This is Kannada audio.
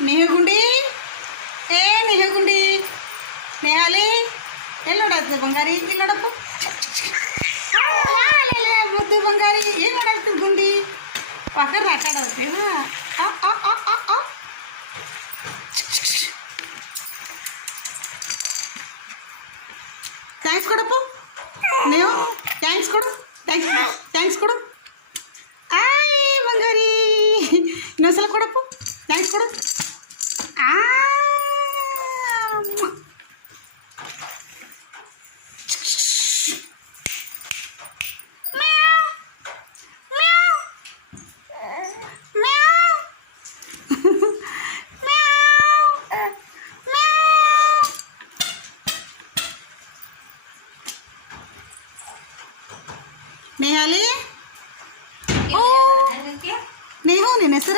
ನೇಹಗುಂಡಿ ಏ ನೇಹಗುಂಡಿ ನೇಹಾಲಿ ಎಲ್ಲಿ ನೋಡತ್ತೆ ಬಂಗಾರಿ ಇಲ್ಲಿ ನೋಡಪ್ಪ ಮುದ್ದು ಬಂಗಾರಿ ಏನು ನೋಡತ್ತೆ ಗುಂಡಿ ಪಕ್ಕದ ಆಟ ಆಡತ್ತೀವ ಥ್ಯಾಂಕ್ಸ್ ಕೊಡಪ್ಪ ನೀವು ಥ್ಯಾಂಕ್ಸ್ ಕೊಡು ಥ್ಯಾಂಕ್ಸ್ ಕೊಡು ಆಯ್ ಬಂಗಾರಿ ಇನ್ನೊಂದ್ಸಲ ಕೊಡಪ್ಪ ಥ್ಯಾಂಕ್ಸ್ ಕೊಡು ಆ